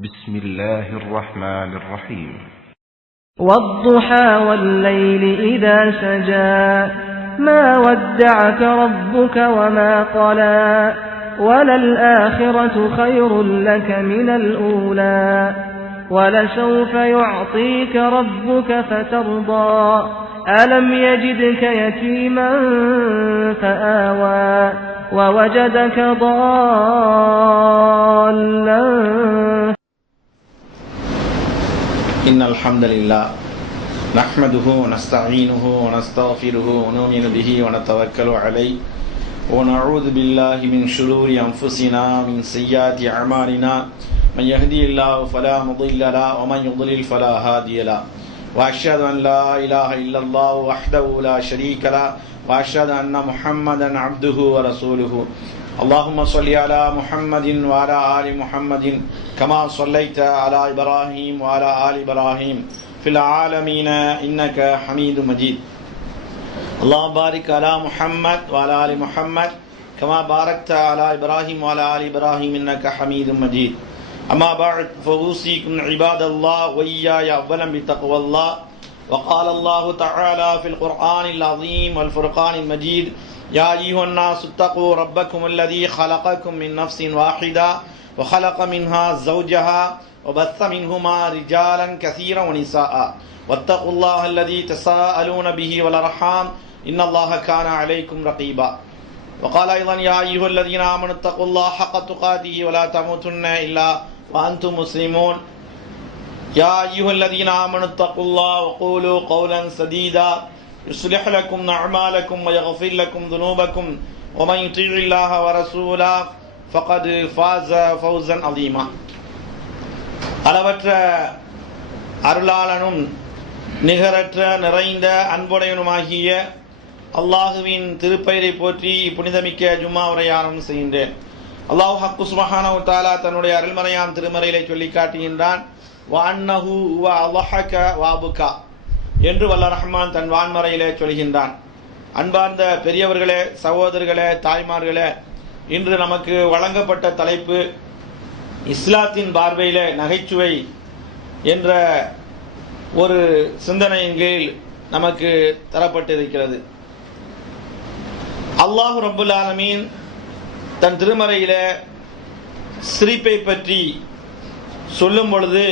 بسم الله الرحمن الرحيم والضحى والليل إذا سجى ما ودعك ربك وما قلى وللآخرة خير لك من الأولى ولسوف يعطيك ربك فترضى ألم يجدك يتيما فآوى ووجدك ضالا. إن الحمد لله نحمده ونستعينه ونستغفره ونؤمن به ونتوكل عليه ونعوذ بالله من شرور أنفسنا من سيئات أعمالنا من يهدي الله فلا مضل له ومن يضلل فلا هادي له وأشهد أن لا إله إلا الله وحده لا شريك له وأشهد أن محمدا عبده ورسوله. اللهم صل على محمد وعلى آل محمد كما صليت على إبراهيم وعلى آل إبراهيم في العالمين إنك حميد مجيد. اللهم بارك على محمد وعلى آل محمد كما باركت على إبراهيم وعلى آل إبراهيم إنك حميد مجيد. أما بعد فأوصيكم عباد الله وإياي أولا بتقوى الله. وقال الله تعالى في القرآن العظيم والفرقان المجيد: يا أيها الناس اتقوا ربكم الذي خلقكم من نفس واحدة وخلق منها زوجها وبث منهما رجالا كثيرا ونساء واتقوا الله الذي تساءلون به والأرحام إن الله كان عليكم رقيبا. وقال أيضا: يا أيها الذين آمنوا اتقوا الله حق تقاته ولا تموتن إلا وأنتم مسلمون. يا أيها الذين آمنوا اتقوا الله وقولوا قولا سديدا يصلح لكم أعمالكم ويغفر لكم ذنوبكم ومن يطيع الله ورسوله فقد فاز فوزا عظيما. அளவற்ற அருளாளனும் நிகரற்ற நிறைந்த அன்புடையனுமாகிய அல்லாஹுவின் திருப்பெயரை போற்றி புனிதமிக்க ஜும்மா உரையாரம் செய்கின்றேன். அல்லாஹ் ஹக்கு சுப்ஹானஹு வ தஆலா தன்னுடைய அருள்மறையாம் திருமறையிலே சொல்லி காட்டுகின்றான்: வஅன்னஹு வ அல்ஹக வஅபுகா என்று வல்ல ரஹ்மான் தன் வான்மறையிலே சொல்கின்றான். அன்பார்ந்த பெரியவர்களே, சகோதரர்களே, தாய்மார்களே, இன்று நமக்கு வழங்கப்பட்ட தலைப்பு இஸ்லாத்தின் பார்வையிலே நகைச்சுவை என்ற ஒரு சிந்தனையின் கீழ் நமக்கு தரப்பட்டிருக்கிறது. அல்லாஹ் ரப்புல் ஆலமீன் தன் திருமறையிலே சிரிப்பை பற்றி சொல்லும் பொழுது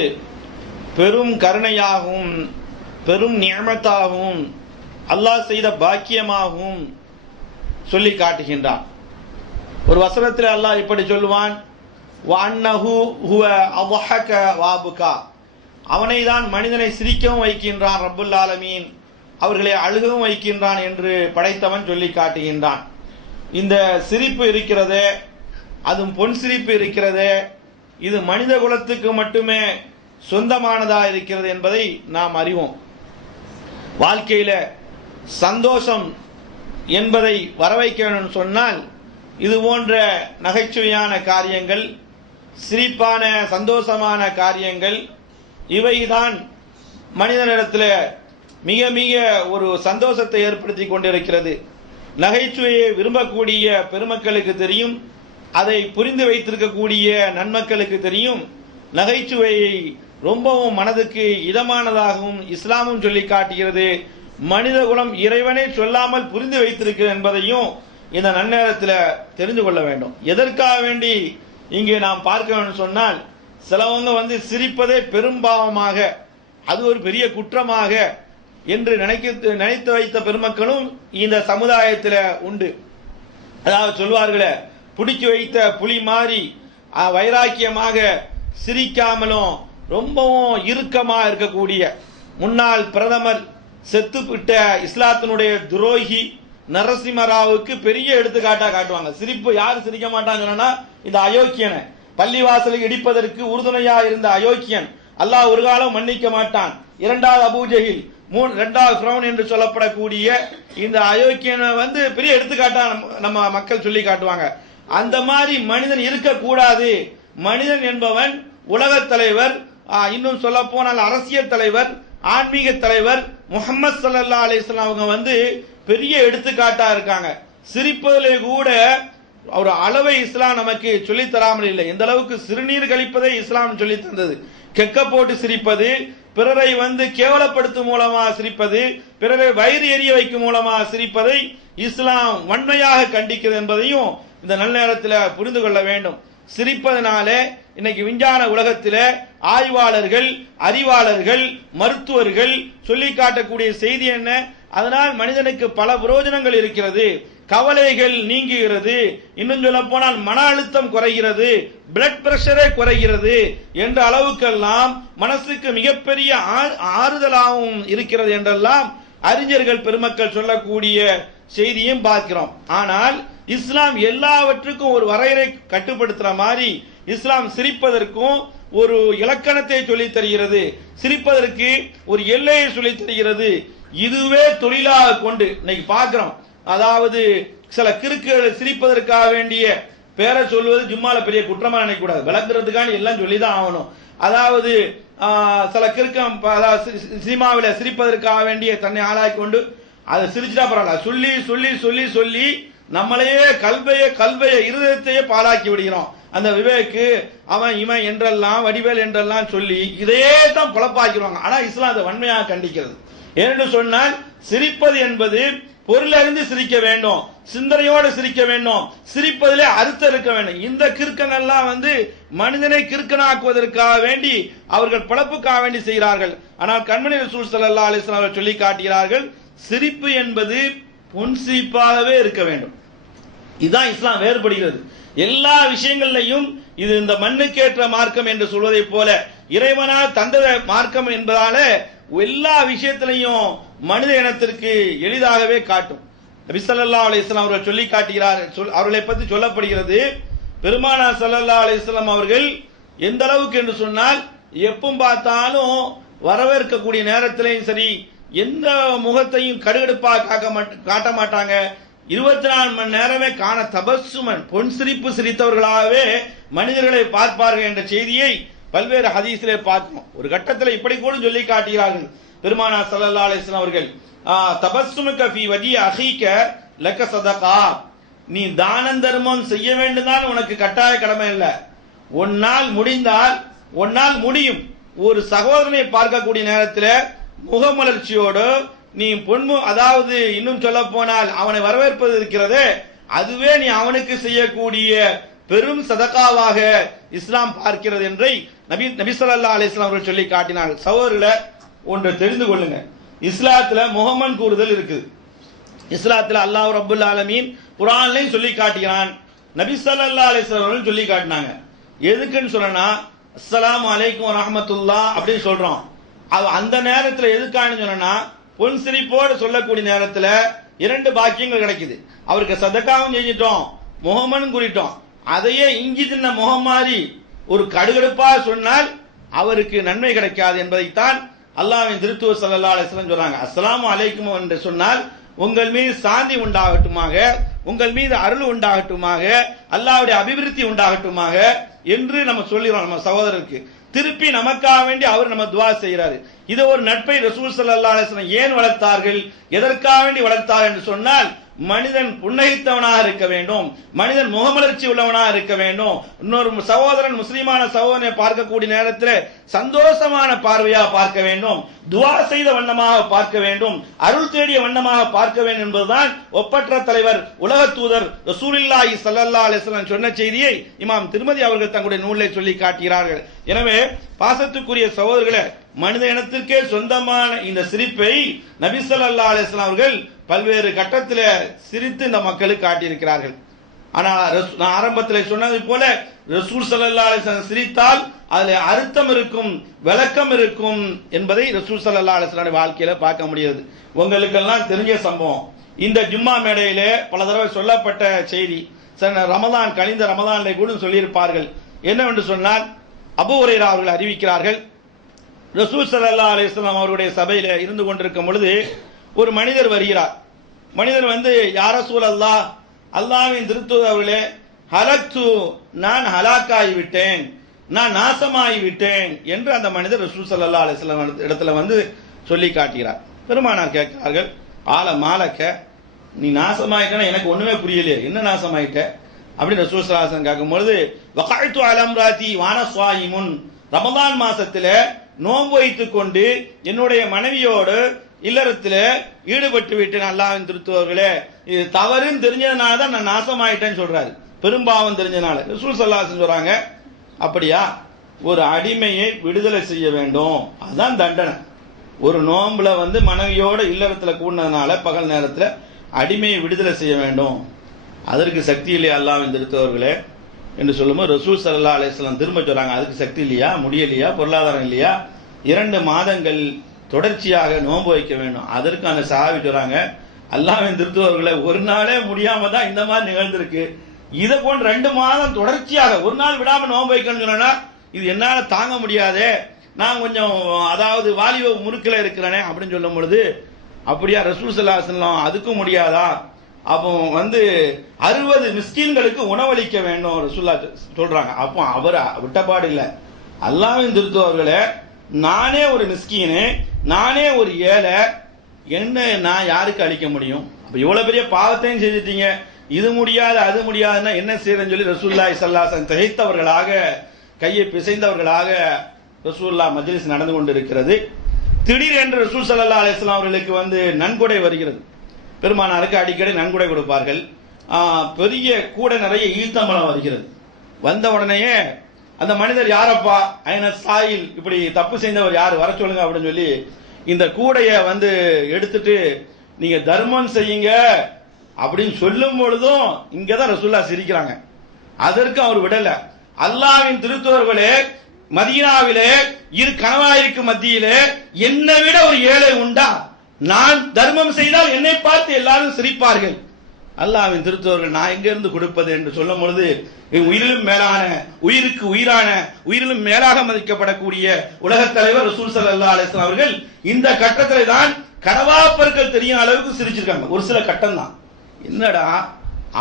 பெரும் கருணையாகவும் பெரும் நிஅமத்தாகவும் அல்லாஹ் செய்த பாக்கியமாகவும் சொல்லி காட்டுகின்றான். ஒரு வசனத்தில் அல்லாஹ் இப்படி சொல்லுவான்: வஅன்னஹு ஹுவ அல்ஹக வஅபுகா. அவனை தான் மனிதனை சிரிக்கவும் வைக்கின்றான் ரப்புல் ஆலமீன், அவர்களை அழுகவும் வைக்கின்றான் என்று படைத்தவன் சொல்லி காட்டுகின்றான். இந்த சிரிப்பு இருக்கிறதே, அதுவும் பொன் சிரிப்பு இருக்கிறதே, இது மனித குலத்துக்கு மட்டுமே சொந்தமானதா இருக்கிறது என்பதை நாம் அறிவோம். வாழ்க்கையில சந்தோஷம் என்பதை வரவைக்க வேண்டும் சொன்னால் இது போன்ற நகைச்சுவையான காரியங்கள், சிரிப்பான சந்தோஷமான காரியங்கள், இவைதான் மனிதனிடத்தில் மிக மிக ஒரு சந்தோஷத்தை ஏற்படுத்தி கொண்டிருக்கிறது. நகைச்சுவையை விரும்பக்கூடிய பெருமக்களுக்கு தெரியும், அதை புரிந்து வைத்திருக்கக்கூடிய நன்மக்களுக்கு தெரியும். நகைச்சுவையை ரொம்பவும் மனதுக்கு இதமானதாகவும் இஸ்லாமும் சொல்லி காட்டுகிறது. மனித குலம் இறைவனை சொல்லாமல் புரிந்து வைத்திருக்கிறது என்பதையும் இந்த நன்னேரத்தில் தெரிந்து கொள்ள வேண்டும். எதற்காக வேண்டி இங்கே நாம் பார்க்க வேண்டும் சொன்னால், சிலவங்க சிரிப்பதே பெரும்பாவமாக, அது ஒரு பெரிய குற்றமாக என்று நினைத்து வைத்த பெருமக்களும் இந்த சமுதாயத்தில் உண்டு. அதாவது சொல்வார்களே, பிடிச்சு வைத்த புலி மாதிரி வைராக்கியமாக சிரிக்காமலும் ரொம்பவும் இறுக்கமாக இருக்கக்கூடிய முன்னாள் பிரதமர் செத்துவிட்ட இஸ்லாத்தினுடைய துரோகி நரசிம்மராவுக்கு பெரிய எடுத்துக்காட்டா காட்டுவாங்க. சிரிப்பு யாரு சிரிக்க மாட்டாங்கன்னா இந்த அயோக்கியனை, பள்ளிவாசலுக்கு இடிப்பதற்கு உறுதுணையா இருந்த அயோக்கியன் அல்லாஹ் ஒரு காலம் மன்னிக்க மாட்டான். இரண்டாவது அபூஜஹில், இரண்டாவது ஃபிரௌன் என்று சொல்லப்படக்கூடிய இந்த அயோக்கியனை பெரிய எடுத்துக்காட்டா நம்ம மக்கள் சொல்லி காட்டுவாங்க. அந்த மாதிரி மனிதன் இருக்கக்கூடாது. மனிதன் என்பவன் உலகத் தலைவர், இன்னும் சொல்ல போனால் அரசியல் தலைவர், ஆன்மீக தலைவர் முஹம்மது ஸல்லல்லாஹு அலைஹி வஸல்லம் அவங்க பெரிய எடுத்துக்காட்டா இருக்காங்க. சிரிப்பதிலே கூட ஒரு அளவை இஸ்லாம் நமக்கு சொல்லித் தராமல் இல்லை. எந்த அளவுக்கு சிறுநீர் கழிப்பதை இஸ்லாம் சொல்லித் தந்தது. கெக்க போட்டு சிரிப்பது, பிறரை கேவலப்படுத்தும் மூலமா சிரிப்பது, பிறரை வயிறு எரிய வைக்கும் மூலமா சிரிப்பதை இஸ்லாம் வன்மையாக கண்டிக்கிறது என்பதையும் இந்த நல்ல நேரத்தில் புரிந்து கொள்ள வேண்டும். சிரிப்பதனால இன்னைக்கு விஞ்ஞான உலகத்தில் ஆய்வாளர்கள், அறிவாளர்கள், மருத்துவர்கள் சொல்லி காட்டக்கூடிய செய்தி என்ன? அதனால் மனிதனுக்கு பல பிரயோஜனங்கள் இருக்கிறது. கவலைகள் நீங்குகிறது, இன்னும் சொல்ல போனால் மன அழுத்தம் குறைகிறது, பிளட் பிரஷரே குறைகிறது என்ற அளவுக்கெல்லாம் மனசுக்கு மிகப்பெரிய ஆறுதலாகவும் இருக்கிறது என்றெல்லாம் அறிஞர்கள் பெருமக்கள் சொல்லக்கூடிய செய்தியும் பார்க்கிறோம். ஆனால் இஸ்லாம் எல்லாவற்றுக்கும் ஒரு வரையறை கட்டுப்படுத்துற மாதிரி இஸ்லாம் சிரிப்பதற்கும் ஒரு இலக்கணத்தை சொல்லித் தருகிறது, சிரிப்பதற்கு ஒரு எல்லையை சொல்லித் தருகிறது. இதுவே தொழிலாக கொண்டு இன்னைக்கு பார்க்கிறோம். அதாவது சில கிறுக்குகளை சிரிப்பதற்காக வேண்டிய பேரை சொல்வது ஜும்மால பெரிய குற்றமா நினைக்கக்கூடாது, விளக்குறதுக்கான எல்லாம் சொல்லிதான் ஆகணும். அதாவது சில கிறுக்கம் சினிமாவில் சிரிப்பதற்காக வேண்டிய தன்னை ஆளாக்கி கொண்டு அதை சிரிச்சுட்டா பரவாயில்ல, சொல்லி சொல்லி சொல்லி சொல்லி நம்மளையே கல்வைய இருதயத்தையே பாழாக்கி விடுகிறோம். அந்த விவேக்கு அவன் இவன் என்றெல்லாம் வடிவேல் என்றெல்லாம் சொல்லி இதையே தான் குழப்பாக்கிடுவாங்க. ஆனா இஸ்லாம் அதை வன்மையாக கண்டிக்கிறது. ஏனென்று சொன்னால் சிரிப்பது என்பது பொருள் அறிந்து சிரிக்க வேண்டும், சிந்தனையோடு சிரிக்க வேண்டும், சிரிப்பதிலே அர்த்தம் இருக்க வேண்டும். இந்த கிறுக்கங்கள்லாம் மனிதனை கிறுக்கனாக்குவதற்காக வேண்டி அவர்கள் பிழப்புக்காக வேண்டி செய்கிறார்கள். ஆனால் கண்மணி ரசூல் ஸல்லல்லாஹு அலைஹி வஸல்லம் அவர்கள் சொல்லி காட்டுகிறார்கள், சிரிப்பு என்பது பொன் சிரிப்பாகவே இருக்க வேண்டும். இதுதான் இஸ்லாம் வேறுபடுகிறது. எல்லா விஷயங்களையும் இது இந்த மண்ணுக்கேற்ற மார்க்கம் என்று சொல்வதை போல இறைவனால் தந்த மார்க்கம் என்பதால எல்லா விஷயத்திலையும் மனித இனத்திற்கு எளிதாகவே காட்டும். நபி ஸல்லல்லாஹு அலைஹி வஸல்லம் அவர்கள் சொல்லி காட்டுகிறார். அவர்களை பற்றி சொல்லப்படுகிறது, பெருமானார் ஸல்லல்லாஹு அலைஹி வஸல்லம் அவர்கள் எந்த அளவுக்கு என்று சொன்னால் எப்பவும் பார்த்தாலும் வரவேற்கக்கூடிய நேரத்திலையும் சரி எந்த முகத்தையும் கடுகடுப்பாக காட்ட மாட்டாங்க. 24 மணி நேரமே காண தபஸ்ஸுமன் பொன் சிரிப்பு சிரித்தவர்களாகவே மனிதர்களை பார்ப்பார்கள் என்ற செய்தியை பல்வேறு ஹதீஸிலே பார்க்கிறோம். ஒரு கட்டத்தில் இப்படி கூட சொல்லி காட்டுகிறார்கள் பெருமானார் ஸல்லல்லாஹு அலைஹி வஸல்லம் அவர்கள், தபஸ்ஸுமுக ஃபீ வஜி அஹீக லக ஸதகா, நீ தானம் தர்மம் செய்ய வேண்டும்தான் உனக்கு கட்டாய கடமை இல்லை, ஒன்னால் முடியும். ஒரு சகோதரனை பார்க்கக்கூடிய நேரத்தில் முகமலர்ச்சியோடு நீ அதாவது இன்னும் சொல்ல போனால் அவனை வரவேற்பது இருக்கிறது, அதுவே நீ அவனுக்கு செய்யக்கூடிய பெரும் சதகாவாக இஸ்லாம் பார்க்கிறது என்றை நபி ஸல்லல்லாஹு அலைஹி வஸல்லம் அவர்கள் சொல்லி காட்டினார்கள். சகோதரர்களே, ஒன்று தெரிந்து கொள்ளுங்க, இஸ்லாத்துல முகமன் கூறுதல் இருக்குது. இஸ்லாத்துல அல்லாஹ் ரப்புல் ஆலமீன் குர்ஆன்லயும் சொல்லி காட்டுகிறான், நபி ஸல்லல்லாஹு அலைஹி வஸல்லம் அவர்கள் சொல்லி காட்டினாங்க. எதுக்குன்னு சொன்னா அஸ்ஸலாமு அலைக்கும் வரஹ்மத்துல்லாஹ் அப்படின்னு சொல்றோம். அந்த நேரத்தில் எதுக்கான்னு சொன்னா பொன் சிரிப்போடு சொல்லக்கூடிய நேரத்தில் 2 பாக்கியங்கள் கிடைக்குது. அவருக்கு சதகாவும் செஞ்சிட்டோம், முகமன் குறிட்டோம். அதையே இஞ்சி தின்ன முகம் மாதிரி ஒரு கடுகடுப்பா சொன்னால் அவருக்கு நன்மை கிடைக்காது என்பதைத்தான் அல்லாஹ்வின் திருத்தூதர் ஸல்லல்லாஹு அலைஹி வஸல்லம் சொல்றாங்க. அஸ்ஸலாமு அலைக்கும் என்று சொன்னால் உங்கள் மீது சாந்தி உண்டாகட்டுமாக, உங்கள் மீது அருள் உண்டாகட்டுமாக, அல்லாஹ்வுடைய அபிவிருத்தி உண்டாகட்டுமாக என்று நம்ம சொல்லிடுறோம் நம்ம சகோதரருக்கு. திருப்பி நமக்காக வேண்டி அவர் நம்ம துவா செய்கிறாரு. இது ஒரு நட்பை ரசூல் ஸல்லல்லாஹு அலைஹி வஸல்லம் ஏன் வளர்த்தார்கள், எதற்காக வேண்டி வளர்த்தார் என்று சொன்னால் மனிதன் புன்னகைத்தவனாக இருக்க வேண்டும், மனிதன் முகமலர்ச்சி உள்ளவனாக இருக்க வேண்டும். இன்னொரு சகோதரன் முஸ்லிமான சகோதரனை பார்க்கக்கூடிய நேரத்தில் சந்தோஷமான பார்வையாக பார்க்க வேண்டும், துவா செய்த வண்ணமாக பார்க்க வேண்டும், அருள் தேடிய வண்ணமாக பார்க்க வேண்டும் என்பதுதான் ஒப்பற்ற தலைவர் உலக தூதர் ரசூலுல்லாஹி ஸல்லல்லாஹு அலைஹி வஸல்லம் சொன்ன செய்தியை இமாம் திருமதி அவர்கள் தங்களுடைய நூலில் சொல்லி காட்டுகிறார்கள். எனவே பாசத்துக்குரிய சகோதரர்களே, மனித இனத்திற்கே சொந்தமான இந்த சிரிப்பை நபி ஸல்லல்லாஹு அலைஹி வஸல்லம் அவர்கள் பல்வேறு கட்டத்தில் சிரித்து இந்த மக்களுக்கு காட்டியிருக்கிறார்கள். ஆனால் நான் ஆரம்பத்தில் சொன்னது போல ரசூல் ஸல்லல்லாஹு அலைஹி வஸல்லம் சிரித்தால் அதில் அர்த்தம் இருக்கும், விளக்கம் இருக்கும் என்பதை ரசூல் ஸல்லல்லாஹு அலைஹி வஸல்லம் வாழ்க்கையில பார்க்க முடியாது. உங்களுக்கெல்லாம் தெரிஞ்ச சம்பவம், இந்த ஜும்மா மேடையிலே பல தடவை சொல்லப்பட்ட செய்தி, ரமதான் கழிந்த ரமதானிலே கூட சொல்லியிருப்பார்கள். என்னவென்று சொன்னால் அபூ ஹுரைரா அவர்கள் அறிவிக்கிறார்கள், ரசூல் ஸல்லல்லாஹு அலைஹி வஸல்லம் அவருடைய சபையில இருந்து கொண்டிருக்கும் பொழுது ஒரு மனிதர் வருகிறார். மனிதர் யா ரசூலல்லாஹ், அல்லாஹ்வின் திருத்தூதர் அவர்களே, ஹலக்து, நான் ஹலாக்காகி விட்டேன், நான் நாசமாகி விட்டேன் என்று அந்த மனிதர் ரசூல் ஸல்லல்லாஹு அலைஹி வஸல்லம் இடத்துல சொல்லி காட்டுகிறார். பெருமானார் கேட்கிறார்கள், ஆல மாலக்க, நீ நாசமாயிட்டா எனக்கு ஒண்ணுமே புரியலையே, என்ன நாசமாயிட்ட, அப்படின்னு ரசூல் ஸல்லல்லாஹு அலைஹி வஸல்லம் கேட்கும்போது வகஅத்து அலா இம்ராத்தி வான ஸாயிமுன், ரமதான் மாசத்துல நோன்பு வைத்துக் கொண்டு என்னுடைய மனைவியோடு இல்லறத்தில் ஈடுபட்டு விட்டேன். அல்லாஹ்வின் திருத்துவர்களே, இது தவறுன்னு தெரிஞ்சதுனால தான் நான் நாசமாயிட்டேன்னு சொல்றாரு. பெரும்பாவம் தெரிஞ்சதுனால. ரசூல் ஸல்லல்லாஹு அலைஹி வஸல்லம் சொல்றாங்க, அப்படியா, ஒரு அடிமையை விடுதலை செய்ய வேண்டும், அதுதான் தண்டனை. ஒரு நோன்புல மனைவியோட இல்லறத்துல கூடினதுனால பகல் நேரத்தில் அடிமையை விடுதலை செய்ய வேண்டும், அதற்கு சக்தி இல்லையா அல்லாஹ்வின் திருத்துவர்களே என்று சொல்லும்போது ரசூல் ஸல்லல்லாஹு அலைஹி வஸல்லம் திரும்ப சொல்றாங்க, அதுக்கு சக்தி இல்லையா, முடியலையா, பொருளாதாரம் இல்லையா, 2 மாதங்கள் தொடர்ச்சியாக நோன்பு வைக்க வேண்டும். அதற்கு அந்த சஹாபி சொல்றாங்க, அல்லாஹ்வின் திருத்துவர்களே, ஒரு நாளே முடியாம தான் இந்த மாதிரி நிகழ்ந்திருக்கு, இதை போன்ற 2 மாதம் தொடர்ச்சியாக ஒரு நாள் விடாம நோன்பு வைக்கணும்னு சொன்னா இது என்னால தாங்க முடியாதே, நான் கொஞ்சம் அதாவது வாலிப முறுக்கில் இருக்கிறேனே அப்படின்னு சொல்லும் பொழுது, அப்படியா ரசூல் ஸல்லல்லாஹு அலைஹி வஸல்லம் அதுக்கும் முடியாதா, அப்போ 60 மிஸ்கீன்களுக்கு உணவளிக்க வேண்டும் ரசூலுல்லாஹ் சொல்றாங்க. அப்போ அவர் விட்டப்பாடு இல்லை. அல்லாஹ்வின் திருத்துவர்களே, நானே ஒரு மிஸ்கீனு, நானே ஒரு ஏழை, என்ன நான் யாருக்கு அளிக்க முடியும்? அப்ப இவ்வளவு பெரிய பாவத்தையும் செஞ்சுட்டீங்க, இது முடியாது அது முடியாதுன்னா என்ன செய்யறேன்னு சொல்லி ரசூலுல்லாஹி ஸல்லல்லாஹு அலைஹி வஸல்லம் திகைத்தவர்களாக, கையை பிசைந்தவர்களாக ரசூலுல்லாஹ் மஜ்லிஸ் நடந்து கொண்டிருக்கிறது. திடீரென்று ரசூல் ஸல்லல்லாஹு அலைஹி வஸல்லம் அவர்களுக்கு நன்கொடை வருகிறது. பெருமானாருக்கு அடிக்கடி நன்கொடை கொடுப்பார்கள். பெரிய கூட நிறைய ஈத்தம்பழம் வருகிறது. வந்த உடனேயே அந்த மனிதர் யாரப்பா, ஐன சாயில், இப்படி தப்பு செய்தவர் யார், வர சொல்லுங்க அப்படின்னு சொல்லி இந்த கூடைய எடுத்துட்டு நீங்க தர்மம் செய்யுங்க அப்படின்னு சொல்லும் பொழுதும் இங்கதான் ரசூலுல்லாஹ் சிரிக்கிறாங்க. அதற்கு அவர் விடல. அல்லாஹ்வின் திருத்துவர்களே, மதீனாவிலே இரு கணவாயிற்கு மத்தியிலே என்னை விட ஒரு ஏழை உண்டா? நான் தர்மம் செய்தால் என்னை பார்த்து எல்லாரும் சிரிப்பார்கள். அல்லாஹ்வின் திருத்துவர்கள் நான் எங்கிருந்து கொடுப்பது என்று சொல்லும் பொழுது, உயிரிலும் மேலான, உயிருக்கு உயிரான, உயிரிலும் மேலாக மதிக்கப்படக்கூடிய உலகத் தலைவர் ரசூல் ஸல்லல்லாஹு அலைஹி வஸல்லம் அவர்கள் இந்த கட்டத்தில் தான் கடவாப்பற்கள் தெரியும் அளவுக்கு சிரிச்சிருக்காங்க. ஒரு சில கட்டம் தான். என்னடா,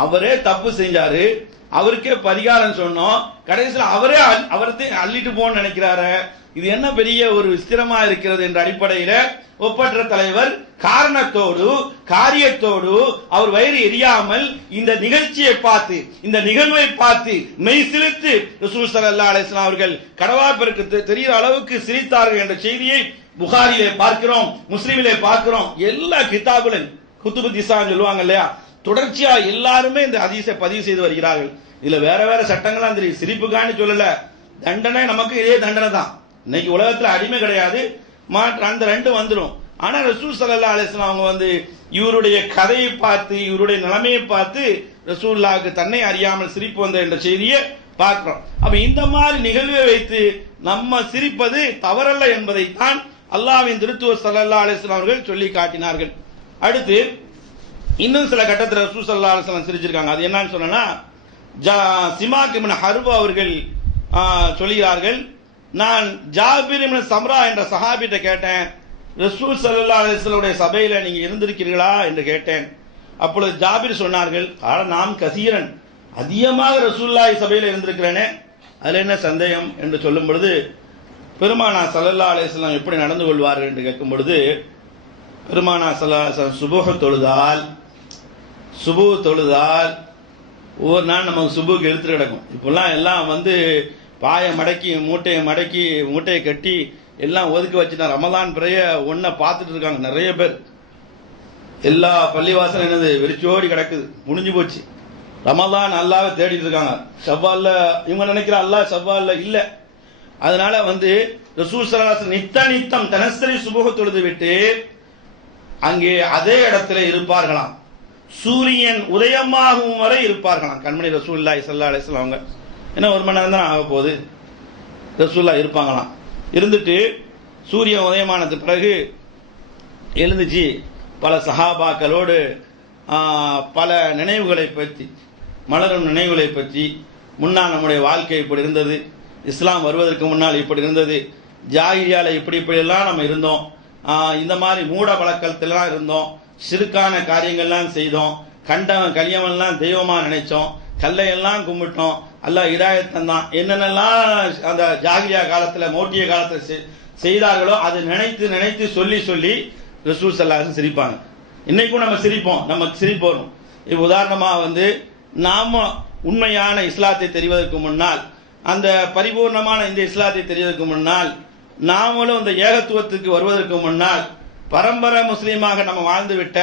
அவரே தப்பு செஞ்சாரு, அவருக்கே பரிகாரம் சொன்னோம், கடைசியில் அவரே அவரத்தையும் அள்ளிட்டு போன்னு நினைக்கிறாரு, இது என்ன பெரிய ஒரு விஸ்திரமா இருக்கிறது என்ற அடிப்படையில ஒப்பற்ற தலைவர் காரணத்தோடு காரியத்தோடு அவர் வயிறு எரியாமல் இந்த நிகழ்ச்சியை பார்த்து, இந்த நிகழ்வை பார்த்து மெய் சிலிர்த்து ரசூல் ஸல்லல்லாஹு அலைஹி வஸல்லம் அவர்கள் கடவாப்பருக்கு தெரிகிற அளவுக்கு சிரித்தார்கள் என்ற செய்தியை புகாரிலே பார்க்கிறோம், முஸ்லிமிலே பார்க்கிறோம். எல்லா கிதாபுலையும் குத்துபு திசான்னு சொல்லுவாங்க இல்லையா, தொடர்ச்சியா எல்லாருமே இந்த ஹதீஸை பதிவு செய்து வருகிறார்கள். இதுல வேற வேற சட்டங்கள்லாம் தெரியும். சிரிப்புக்கான்னு சொல்லல, தண்டனை நமக்கு இதே தண்டனை தான். இன்னைக்கு உலகத்துல அடிமை கிடையாது, அந்த 2 வந்துடும். ஆனா ரசூல் ஸல்லல்லாஹு அலைஹி வஸல்லம் அவங்க இவருடைய கதையை பார்த்து, இவருடைய நிலைமையை பார்த்து ரசூலுல்லாஹ்வுக்கு தன்னை அறியாமல் சிரிப்பு வந்த என்ற செய்தியை பார்க்கிறோம். அப்ப இந்த மாதிரி நிகழ்வை வைத்து நம்ம சிரிப்பது தவறல்ல என்பதைத்தான் அல்லாஹ்வின் திருத்துவர் ஸல்லல்லாஹு அலைஹி வஸல்லம் அவர்கள் சொல்லி காட்டினார்கள். அடுத்து இன்னும் சில கட்டத்தில் ரசூல் ஸல்லல்லாஹு அலைஹி வஸல்லம் சிரிச்சிருக்காங்க. அது என்னன்னு சொன்னா, சிமாக் இப்னு ஹர்ப் அவர்கள் சொல்கிறார்கள், நான் ஜாபிர் இப்னு சம்ரா என்ற சஹாபிட்ட கேட்டேன், ரசூல் ஸல்லல்லாஹு அலைஹி வஸல்லம் சபையில நீங்க இருந்திருக்கிறீர்களா என்று கேட்டேன். அப்பொழுது ஜாபிர் சொன்னார்கள், நாம் கசீரன், அதிகமாக ரசூலுல்லாஹி சபையில இருந்திருக்கிறேனே, அதுல என்ன சந்தேகம் என்று சொல்லும் பொழுது, பெருமானார் ஸல்லல்லாஹு அலைஹி வஸல்லம் எப்படி நடந்து கொள்வார்கள் என்று கேட்கும் பொழுது, பெருமானார் ஸல்லல்லாஹு அலைஹி வஸல்லம் சுபு தொழுதால் ஒவ்வொரு நாள் நமக்கு சுபுக்கு எடுத்துட்டு கிடக்கும். இப்பெல்லாம் எல்லாம் பாயை மடக்கி மூட்டையை கட்டி எல்லாம் ஒதுக்கி வச்சுட்டா ரமலான் பிறைய ஒன்ன பார்த்துட்டு இருக்காங்க நிறைய பேர். எல்லா பள்ளிவாசலும் என்னது வெறிச்சோடி கிடக்குது, முடிஞ்சு போச்சு. ரமலான் அல்லாஹ்வை தேடிட்டு இருக்காங்க. ஷவ்வால்ல இவங்க நினைக்கிற அல்லாஹ் ஷவ்வால்ல இல்ல. அதனால ரசூல் ஸல்லல்லாஹு அலைஹி வஸல்லம் நித்தம் தனஸ்ஸரி சுபஹ தொழுது விட்டு அங்கே அதே இடத்துல இருப்பார்களாம், சூரியன் உதயமாகும் வரை இருப்பார்களாம். கண்மணி ரசூலுல்லாஹி ஸல்லல்லாஹு அலைஹி வஸல்லம் அவங்க என்ன 1 மணி நேரம் தான் ஆக போகுது, ரசூலுல்லாஹ் இருப்பாங்களாம். இருந்துட்டு சூரியன் உதயமானது பிறகு எழுந்துச்சு பல சஹாபாக்களோடு பல நினைவுகளை பற்றி, மலரும் நினைவுகளை பற்றி, முன்னால் நம்முடைய வாழ்க்கை இப்படி இருந்தது, இஸ்லாம் வருவதற்கு முன்னால் இப்படி இருந்தது, ஜாஹிலியால இப்படியெல்லாம் நம்ம இருந்தோம், இந்த மாதிரி மூட பழக்கத்திலாம் இருந்தோம், சிறுக்கான காரியங்கள்லாம் செய்தோம், கண்டவன் கலியவன்லாம் தெய்வமா நினைச்சோம், கல்லையெல்லாம் கும்பிட்டோம், அல்லாஹ் ஹிதாயத் தந்தான், என்னென்னலாம் அந்த ஜாஹிலியா காலத்துல மோட்டிய காலத்துல செய்தார்களோ அது நினைத்து நினைத்து சொல்லி சொல்லி ரசூல் ஸல்லல்லாஹு அலைஹி வஸல்லம் சிரிப்பாங்க. இன்னைக்கும் நம்ம சிரிப்போம், நமக்கு சிரிப்பு வரும். இப்போ உதாரணமா நாம உண்மையான இஸ்லாத்தை தெரிவதற்கு முன்னால், அந்த பரிபூர்ணமான இந்த இஸ்லாத்தை தெரிவதற்கு முன்னால், நாமளும் இந்த ஏகத்துவத்துக்கு வருவதற்கு முன்னால், பரம்பரை முஸ்லீமாக நம்ம வாழ்ந்து விட்ட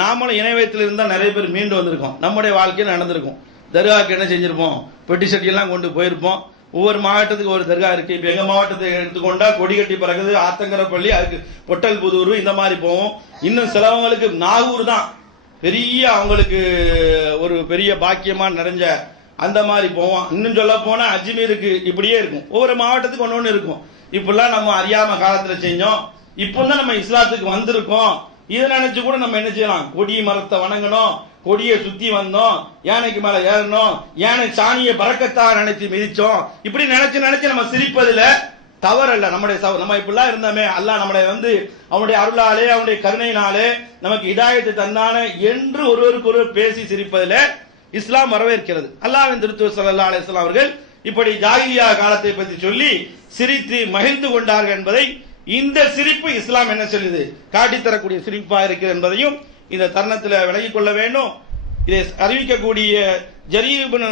நாமளும் இணை வைத்தில் இருந்தால் நிறைய பேர் மீண்டு வந்திருக்கோம். நம்முடைய வாழ்க்கையில் நடந்திருக்கும். தர்காவுக்கு என்ன செஞ்சிருப்போம்? பெட்டி சட்டியெல்லாம் கொண்டு போயிருப்போம். ஒவ்வொரு மாவட்டத்துக்கு ஒரு தர்கா இருக்கு. இப்போ எங்க மாவட்டத்தை எடுத்துக்கொண்டா கொடிகட்டி பறகுது, ஆத்தங்கரப்பள்ளி, அதுக்கு பொட்டல் புதூர், இந்த மாதிரி போவோம். இன்னும் சிலவங்களுக்கு நாகூர் தான் பெரிய அவங்களுக்கு ஒரு பெரிய பாக்கியமா நிறைஞ்ச அந்த மாதிரி போவோம். இன்னும் சொல்ல போனா அஜ்மீருக்கு இப்படியே இருக்கும். ஒவ்வொரு மாவட்டத்துக்கு ஒன்று இருக்கும். இப்பெல்லாம் நம்ம அறியாம காலத்துல செஞ்சோம். இப்பதான் நம்ம இஸ்லாத்துக்கு வந்திருக்கோம். இதை நினைச்சு கூட நம்ம என்ன செய்யலாம்? கொடி மரத்தை வணங்கணும், கொடியை சுத்தி வந்தோம், யானைக்கு மேல ஏறணும், யானை சாணியை பறக்கத்தா நினைச்சு மிதிச்சோம். இப்படி நினைச்சு நினைச்சு நம்ம சிரிப்பதுல தவறல்ல. நம்ம இப்படிலாம் இருந்தோமே, அல்லாஹ் நம்மளை அவனுடைய அருளாலே அவனுடைய கருணையினாலே நமக்கு இதாயத்தை தந்தான என்று ஒருவருக்கு ஒருவர் பேசி சிரிப்பதில் இஸ்லாம் வரவேற்கிறது. அல்லாஹ்வின் திருத்தூதர் ஸல்லல்லாஹு அலைஹி வஸல்லம் அவர்கள் இப்படி ஜாகிலியா காலத்தை பற்றி சொல்லி சிரித்து மகிழ்ந்து கொண்டார்கள் என்பதை இந்த சிரிப்பு இஸ்லாம் என்ன சொல்லுது? காட்டித்தரக்கூடிய சிரிப்பா இருக்கிறது என்பதையும் இந்த தருணத்தில் விலகிக் கொள்ள வேண்டும். இதை அறிவிக்கக்கூடிய ஜரீர் இப்னு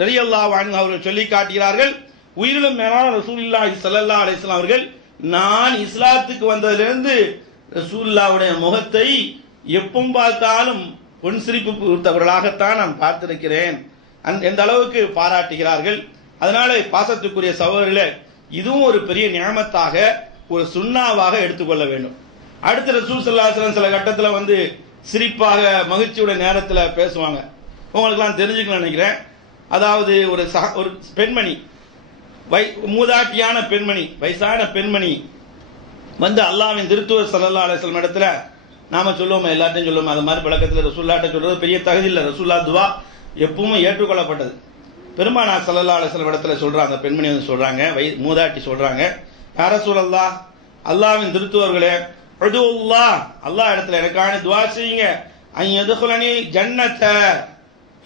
ரலியல்லாஹு அன்ஹு அவர்கள் சொல்லி காட்டுகிறார்கள், உயிரிலும் மேலான ரசூலுல்லாஹி ஸல்லல்லாஹு அலைஹி வஸல்லம் அவர்கள், நான் இஸ்லாத்துக்கு வந்ததிலிருந்து ரசூலுல்லாஹ்வுடைய முகத்தை எப்பவும் பார்த்தாலும் பொன் சிரிப்பு கொடுத்தவர்களாகத்தான் நான் பார்த்திருக்கிறேன். எந்த அளவுக்கு பாராட்டுகிறார்கள். அதனால பாசத்துக்குரிய சகோதரர்களே, இதுவும் ஒரு பெரிய நியமத்தாக, ஒரு சுண்ணாவாக எடுத்துக்கொள்ள வேண்டும். அடுத்த ரசூல் ஸல்லல்லாஹு அலைஹி வஸல்லம் சில கட்டத்தில் சிரிப்பாக மகிழ்ச்சியுடைய நேரத்தில் பேசுவாங்க. உங்களுக்கெல்லாம் தெரிஞ்சுக்கணும்னு நினைக்கிறேன். அதாவது ஒரு பெண்மணி, மூதாட்டியான பெண்மணி, வயசான பெண்மணி அல்லாஹ்வின் திருத்தூதர் ஸல்லல்லாஹு அலைஹி வஸல்லம் இடத்துல நாம சொல்லுவோம், எல்லாத்தையும் சொல்லுவோம். அது மாதிரி பழக்கத்தில் ரசூலுல்லாஹ்ட்ட சொல்றது பெரிய தகுதி இல்லை. ரசூலுல்லாஹ் துவா எப்பவுமே ஏற்றுக்கொள்ளப்பட்டது. பெருமானார் ஸல்லல்லாஹு அலைஹி வஸல்லம் இடத்துல சொல்றாங்க, பெண்மணி சொல்றாங்க, மூதாட்டி சொல்றாங்க, யா ரசூலல்லாஹ், அல்லாஹ்வின் திருத்தூதர்களே, உதுல்லாஹ், அல்லாஹ் இடத்துல எனக்கான துவா செய்யுங்க, அய்யதுகுலனி ஜன்னத,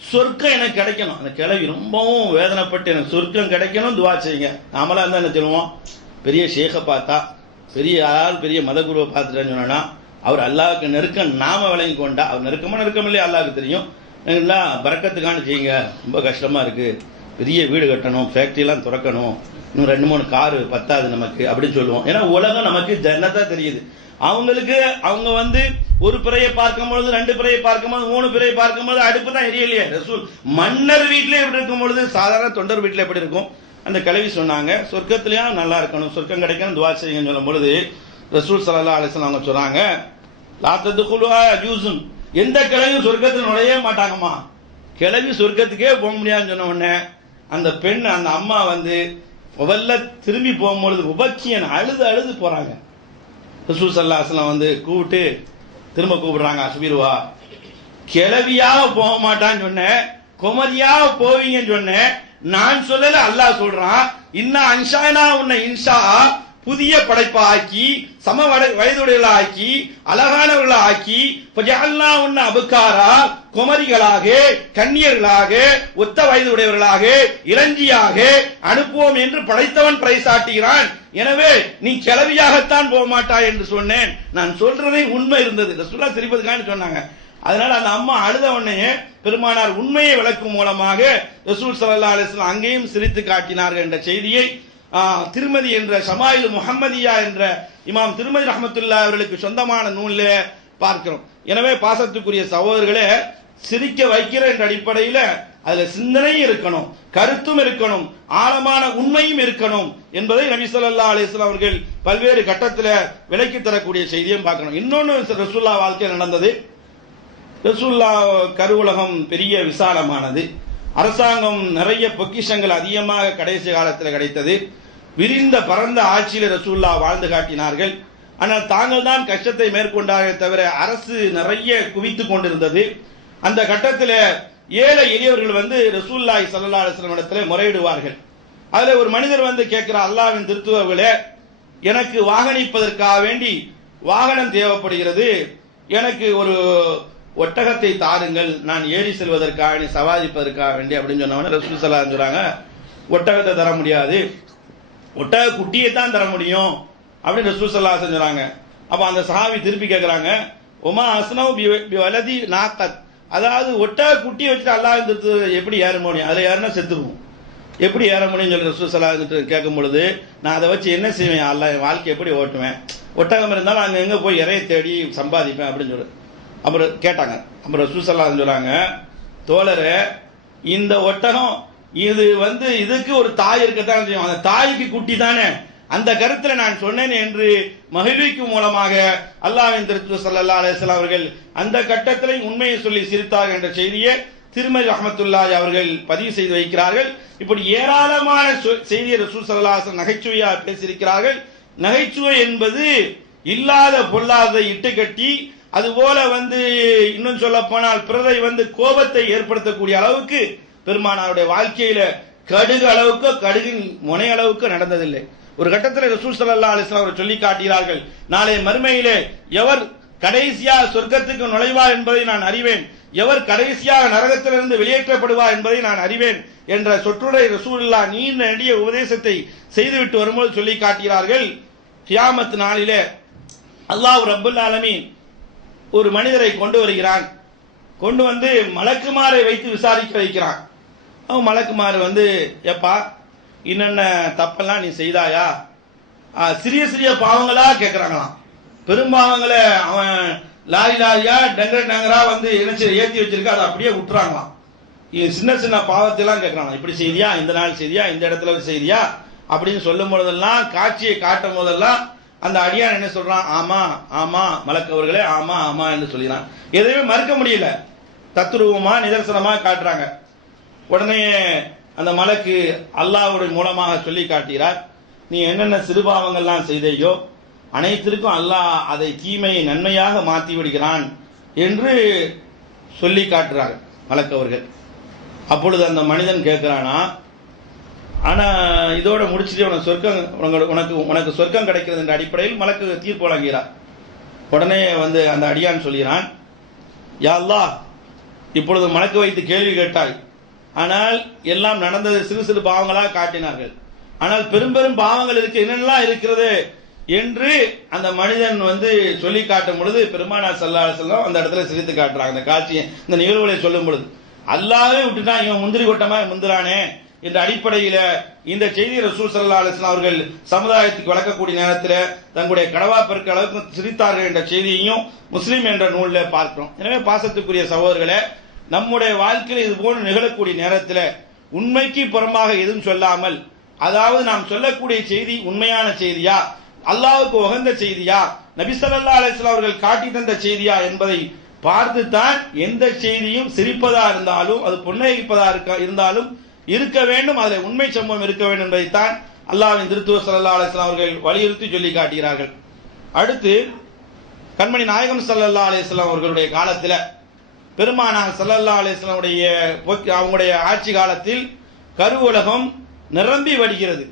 சொர்க்கம் எனக்கு கிடைக்கணும். அந்த கிழவி ரொம்பவும் வேதனைப்பட்டு எனக்கு சொர்க்கம் கிடைக்கணும் துவா செய்யுங்க. நாமளா இருந்தா என்ன சொல்லுவோம்? பெரிய ஷேഖை பார்த்தா, பெரிய ஆள், பெரிய மதகுருவை பார்த்துட்டேன்னு சொன்னா அவர் அல்லாஹ்வுக்கு நெருக்கம் நாம விளங்கி கொண்டா, அவர் நெருக்கமா நெருக்கம் இல்லையா அல்லாஹ்வுக்கு தெரியும். பரக்கத்துக்கான செய்யுங்க, ரொம்ப கஷ்டமா இருக்கு, பெரிய வீடு கட்டணும், ஃபேக்டரி எல்லாம் திறக்கணும், இன்னும் 2-3 காரு பத்தாது நமக்கு அப்படின்னு சொல்லுவோம். ஏன்னா உலகம் நமக்கு ஜன்னத்தா தெரியுது. அவங்களுக்கு அவங்க ஒரு பிறையை பார்க்கும்பொழுது, 2 பிறையை பார்க்கும்போது, 3 பிறையை பார்க்கும்போது அடுப்பு தான் எரியலையே. ரசூல் மன்னர் வீட்டிலே எப்படி இருக்கும் பொழுது சாதாரண தொண்டர் வீட்டில் எப்படி இருக்கும்? அந்த கிழவி சொன்னாங்க, சொர்க்கத்திலேயும் நல்லா இருக்கணும், சொர்க்கம் கிடைக்கணும் துவா செய்யுங்கன்னு சொல்லும் பொழுது ரசூல் ஸல்லல்லாஹு அலைஹி வஸல்லம் அவங்க சொன்னாங்க, லா ததுகுலுஹா அஜூஸுன், எந்த கிழவியும் சொர்க்கத்தில் நுழையவே மாட்டாங்கம்மா, கிழவி சொர்க்கத்துக்கே போக முடியாதுன்னு சொன்ன உடனே அந்த பெண், அந்த அம்மா முதல்ல திரும்பி போகும்பொழுது உபக்கியன் அழுது போறாங்க. ரசூல் ஸல்லல்லாஹு அலைஹி வஸல்லம் கூப்பிட்டு திரும்ப கூப்பிடுறாங்க, சுபீருவா, கிளவியாக போக மாட்டான்னு சொன்னேன், குமரியாக போவீங்கன்னு சொன்னேன், நான் சொல்லல, அல்லாஹ் சொல்றான், இன்ன அன்ஷானா உன்னை இன்ஷா, புதிய படைப்பா ஆக்கி, சம வயதுடையவர்களா ஆக்கி, அழகானவர்களா ஆக்கி, ஃபஜஅல்னா உன்ன அபுகாரா, குமரிகளாக, கன்னியர்களாக, ஒத்த வயதுடையவர்களாக, இளஞ்சியாக அனுப்புவோம் என்று படைத்தவன் பறைசாட்டுகிறான். எனவே நீ கிளவியாகத்தான் போக மாட்டாய் என்று சொன்னேன். நான் சொல்றதே உண்மை இருந்தது. ரசூலுல்லாஹ் சிரிப்பதுக்காக சொன்னாங்க. அதனால அந்த அம்மா அழுத உடனே பெருமானார் உண்மையை விளக்கும் மூலமாக ரசூல் ஸல்லல்லாஹு அலைஹி வஸல்லம் அங்கேயும் சிரித்து காட்டினார்கள் என்ற செய்தியை திருமதி என்ற ஷமாயில் முஹம்மதியா என்ற இமாம் திருமதி ரஹ்மத்துல்லாஹி அவர்களுக்கு சொந்தமான நூலில் பார்க்கிறோம். எனவே பாசத்துக்குரிய சகோதரர்களே, சிரிக்க வைக்கிற என்ற அடிப்படையில் அதுல சிந்தனையும் இருக்கணும், கருத்தும் இருக்கணும், ஆழமான உண்மையும் இருக்கணும் என்பதை நபி ஸல்லல்லாஹு அலைஹி வஸல்லம் அவர்கள் பல்வேறு கட்டத்தில் விளக்கி தரக்கூடிய செய்தியும் பார்க்கணும். இன்னொன்று ரசூலுல்லாஹ் வாழ்க்கையில் நடந்தது. ரசூலுல்லாஹ் கருவுலகம் பெரிய விசாலமானது, அரசாங்கம் நிறைய பொக்கிஷங்கள் அதிகமாக கடைசி காலத்தில் கிடைத்தது, விரிந்த பரந்த ஆட்சியில் ரசூலுல்லாஹ் வாழ்ந்து காட்டினார்கள். ஆனால் தாங்கள் தான் கஷ்டத்தை மேற்கொண்டார்கள் தவிர அரசு நிறைய குவித்து கொண்டிருந்தது. அந்த கட்டத்தில் ஏழை எளியவர்கள் ரசூலுல்லாஹி ஸல்லல்லாஹு அலைஹி வஸல்லம் இடத்துல முறையிடுவார்கள். அதுல ஒரு மனிதர் கேட்கிறார், அல்லாஹ்வின் திருத்தூதர்களே, எனக்கு வாகனிப்பதற்காக வேண்டி வாகனம் தேவைப்படுகிறது, எனக்கு ஒரு ஒட்டகத்தை தாருங்கள், நான் ஏறி செல்வதற்காக சவாரிப்பதற்காக வேண்டி அப்படின்னு சொன்னவன ரசூல் ஸல்லல்லாஹு அலைஹி வஸல்லம் சொல்றாங்க, ஒட்டகத்தை தர முடியாது, ஒட்டக குட்டியை தான் தர முடியும் அப்படின்னு ரசூல் ஸல்லல்லாஹு அலைஹி வஸல்லம் சொல்றாங்க. அப்ப அந்த சஹாபி திருப்பி கேட்கிறாங்க, உமா அஸ்னவு பி வலதி நாக்கத், அதாவது ஒட்டக குட்டியை வச்சுட்டு அல்லாஹ் எப்படி ஏற முடியும், அதில் ஏறினா செத்துருவோம், எப்படி ஏற முடியும்னு சொல்லி ரசூல் ஸல்லல்லாஹு அலைஹி வஸல்லம் கேட்கும் பொழுது, நான் அதை வச்சு என்ன செய்வேன், அல்லாஹ் என் வாழ்க்கை எப்படி ஓட்டுவேன், ஒட்டகம் இருந்தாலும் அங்கே எங்கே போய் இறைய தேடி சம்பாதிப்பேன் அப்படின்னு சொல்லி அப்புறம் கேட்டாங்க. அப்புறம் ரசூல் ஸல்லல்லாஹு அலைஹி வஸல்லம் சொல்றாங்க, தோழரே இந்த ஒட்டகம் இது இதுக்கு ஒரு தாய் இருக்கத்தான் செய்யும், அந்த தாய்க்கு குட்டி தானே, அந்த கருத்துல நான் சொன்னேன் என்று மகிழ்விக்கும் மூலமாக அல்லாஹ்வின் தூதர் ஸல்லல்லாஹு அலைஹி வஸல்லம் அவர்கள் அந்த கட்டத்தில் உண்மையை சொல்லி சிரித்தார்கள் என்ற செய்தியை திருமதி ரஹ்மத்துல்லாஹி அவர்கள் பதிவு செய்து வைக்கிறார்கள். இப்படி ஏராளமான செய்தியை ரசூல் ஸல்லல்லாஹு அலைஹி வஸல்லம் நகைச்சுவையாக பேசியிருக்கிறார்கள். நகைச்சுவை என்பது இல்லாத பொல்லாததை இட்டுக்கட்டி, அதுபோல இன்னும் சொல்ல போனால் பிறரை கோபத்தை ஏற்படுத்தக்கூடிய அளவுக்கு பெருமானாருடைய வாழ்க்கையில கடுகு அளவுக்கு, கடுகின் முனை அளவுக்கு நடந்ததில்லை. ஒரு கட்டத்தில் ரசூல் ஸல்லல்லாஹு அலைஹி வஸல்லம் அவர்கள் சொல்லி காட்டுகிறார்கள், நாளை மறுமையிலே எவர் கடைசியாக சொர்க்கத்துக்கு நுழைவார் என்பதை நான் அறிவேன், எவர் கடைசியாக நரகத்திலிருந்து வெளியேற்றப்படுவார் என்பதை நான் அறிவேன் என்ற சொற்றுரை ரசூலுல்லாஹ் நீண்ட நெடிய உபதேசத்தை செய்துவிட்டு வரும்போது சொல்லி காட்டுகிறார்கள். கியாமத் நாளிலே அல்லாஹ் ரப்புல் ஆலமீன் ஒரு மனிதரை கொண்டு வருகிறான், கொண்டு மலக்குமாரை வைத்து விசாரிக்க வைக்கிறான். அவன் மலக்குமார் எப்பா என்னென்ன தப்பெல்லாம் நீ செய்தாயா, சிறிய சிறிய பாவங்களா கேட்கிறாங்களாம். பெரும்பாவங்களை அவன் லாரி லாரியா டங்கர் டங்கரா ஏற்றி வச்சிருக்க, அதை அப்படியே விட்டுறாங்களாம். சின்ன சின்ன பாவத்தை எல்லாம் கேட்கறாங்க, இப்படி செய்தியா, இந்த நாள் செய்தியா, இந்த இடத்துல செய்தியா அப்படின்னு சொல்லும் போதெல்லாம், காட்சியை காட்டும் போதெல்லாம் அந்த அடியான் என்ன சொல்றான், ஆமா ஆமா மலக்கவர்களே, ஆமா ஆமா என்று சொல்லிறான். எதையுமே மறுக்க முடியல, தத்துருவமா நிதர்சனமா காட்டுறாங்க. உடனே அந்த மலக்கு அல்லாஹ்வுடைய மூலமாக சொல்லி காட்டுகிறார், நீ என்னென்ன சிறுபாவங்கள்லாம் செய்தையோ அனைத்திற்கும் அல்லாஹ் அதை தீமையை நன்மையாக மாற்றி விடுகிறான் என்று சொல்லி காட்டுறார் மலக்கவர்கள். அப்பொழுது அந்த மனிதன் கேட்கிறானா, ஆனா இதோட முடிச்சுட்டு உனக்கு சொர்க்கம் கிடைக்கிறது என்ற அடிப்படையில் மலக்கு தீர்ப்பு வழங்குகிறார். உடனே அந்த அடியான் சொல்கிறான், யா அல்லாஹ், இப்பொழுது மலக்கு வைத்து கேள்வி கேட்டாய், ஆனால் எல்லாம் நடந்தது சிறு சிறு பாவங்களாக காட்டினார்கள், ஆனால் பெரும் பெரும் பாவங்கள் இருக்கு, என்னெல்லாம் இருக்கிறது என்று அந்த மனிதன் சொல்லி காட்டும் பொழுது பெருமானார் ஸல்லல்லாஹு அலைஹி வஸல்லம் அந்த இடத்துல சிரித்து காட்டுறாங்க. அந்த காட்சியை, இந்த நிகழ்வுகளை சொல்லும் பொழுது, அல்லாஹ்வே விட்டுட்டான், இவன் முந்திரி கொட்டமா முந்திரானே என்ற அடிப்படையில் இந்த செய்தி ரசூல் ஸல்லல்லாஹு அலைஹி வஸல்லம் அவர்கள் சமுதாயத்துக்கு வழங்கக்கூடிய நேரத்தில் தங்களுடைய கடவா பெருக்க அளவுக்கு சிரித்தார்கள் என்ற செய்தியையும் முஸ்லிம் என்ற நூலில் பார்க்கிறோம். எனவே பாசத்துக்குரிய சகோதரர்களே, நம்முடைய வாழ்க்கையில் இது போன்று நிகழக்கூடிய நேரத்தில் உண்மைக்கு புறம்பாக எதுவும் சொல்லாமல், அதாவது நாம் சொல்லக்கூடிய செய்தி உண்மையான செய்தியா, அல்லாஹ்வுக்கு உகந்த செய்தியா, நபி ஸல்லல்லாஹு அலைஹி வஸல்லம் அவர்கள் காட்டி தந்த செய்தியா என்பதை பார்த்துத்தான் எந்த செய்தியும் சிரிப்பதா இருந்தாலும், அது புன்னகைப்பதா இருந்தாலும் இருக்க வேண்டும், அதில் உண்மை சம்பவம் இருக்க வேண்டும் என்பதைத்தான் அல்லாஹ்வின் தூதர் ஸல்லல்லாஹு அலைஹி வஸல்லம் அவர்கள் வலியுறுத்தி சொல்லி காட்டுகிறார்கள். அடுத்து கண்மணி நாயகம் ஸல்லல்லாஹு அலைஹி வஸல்லம் அவர்களுடைய காலத்தில், பெருமானார் ஸல்லல்லாஹு அலைஹி வஸல்லம் அவங்களுடைய ஆட்சி காலத்தில் கருவுலகம் நிரம்பி வடிகிறது.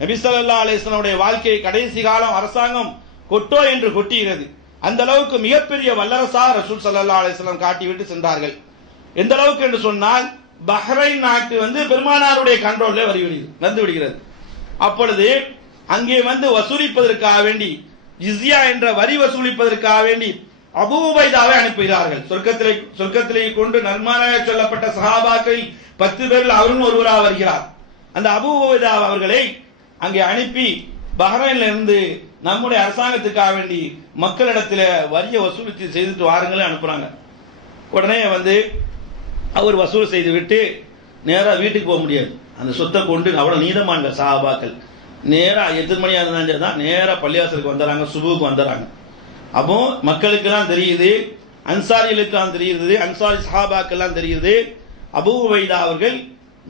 நபி ஸல்லல்லாஹு அலைஹி வஸல்லம் வாழ்க்கை கடைசி காலம் அரசாங்கம் கொட்டோ என்று கொட்டுகிறது. அந்த அளவுக்கு மிகப்பெரிய வல்லரசாக ரசூல் ஸல்லல்லாஹு அலைஹி வஸல்லம் காட்டிவிட்டு சென்றார்கள். எந்த அளவுக்கு என்று சொன்னால், பஹ்ரைன் நாட்டு பெருமானாருடைய கண்ட்ரோல்ல வந்து விடுகிறது. அப்பொழுது அங்கே வசூலிப்பதற்காக வேண்டி, ஜிஸ்யா என்ற வரி வசூலிப்பதற்காக வேண்டி அபூ உபைதாவை அனுப்புகிறார்கள். சொர்க்கத்திலே கொண்டு நன்மாராக சொல்லப்பட்ட சஹாபாக்கள் 10 பேரில் அவரும் ஒருவராக வருகிறார். அந்த அபூ உபைதா அவர்களை அங்கே அனுப்பி பஹ்ரைன்ல இருந்து நம்முடைய அரசாங்கத்துக்காக வேண்டி மக்களிடத்தில் வரிய வசூலித்து செய்துட்டு வாருங்களே அனுப்புறாங்க. உடனே அவர் வசூல் செய்து விட்டு நேராக வீட்டுக்கு போக முடியாது. அந்த சொத்தை கொண்டு அவ்வளவு நீதமான சஹாபாக்கள் நேராக 8 மணியா இருந்தாலும் தான் நேராக பள்ளிவாசலுக்கு வந்துடுறாங்க, சுபுக்கு வந்துடுறாங்க. அப்போ மக்களுக்கு எல்லாம் தெரியுது, அன்சாரிகளுக்கெல்லாம் தெரியுது, அன்சாரி சஹாபாக்கெல்லாம் தெரியுது, அபூ உபைதா அவர்கள்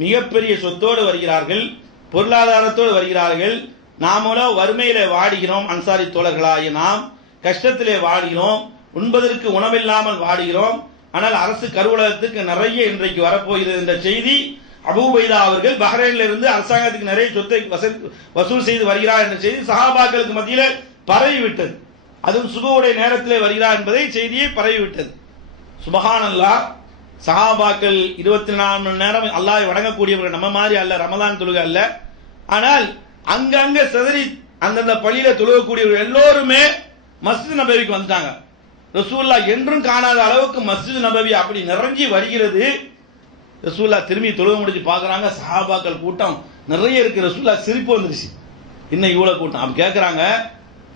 மிகப்பெரிய சொத்தோடு வருகிறார்கள், பொருளாதாரத்தோடு வருகிறார்கள். நாமளோ வறுமையில வாடுகிறோம், அன்சாரி தோழர்களாகிய நாம் கஷ்டத்திலே வாடுகிறோம், உண்பதற்கு உணவில்லாமல் வாடுகிறோம். ஆனால் அரசு கருவூலகத்துக்கு நிறைய இன்றைக்கு வரப்போகிறது என்ற செய்தி அபூ உபைதா அவர்கள் பஹ்ரைன்ல இருந்து அரசாங்கத்துக்கு நிறைய சொத்தை வசூல் செய்து வருகிறார் என்ற செய்தி சஹாபாக்களுக்கு மத்தியில் பரவிவிட்டது. அதுவும் சுபுவுடைய நேரத்திலே வருகிறார் என்பதை செய்தியை பரவிவிட்டது. சுபஹானல்லாஹ், சஹாபாக்கள் 24 மணி நேரம் அல்லாஹ்வை வணங்கக்கூடியவர்கள், நம்ம மாதிரி அல்ல, ரமதான் தொழுகை அல்ல. ஆனால் அங்கங்க சிதறி அந்தந்த பள்ளியில தொழுகக்கூடியவர்கள் எல்லோருமே மஸ்ஜித் நபவிக்கு வந்துட்டாங்க. ரசூல்லா என்றும் காணாத அளவுக்கு மஸ்ஜித் நபவி அப்படி நிறைஞ்சி வருகிறது. ரசூல்லா திரும்பி தொழுகை முடிச்சு பார்க்கறாங்க, சஹாபாக்கள் கூட்டம் நிறைய இருக்கு. ரசூல்லா சிரிப்பு வந்துருச்சு, இன்னும் இவ்வளவு கூட்டம். அப்ப கேட்கறாங்க,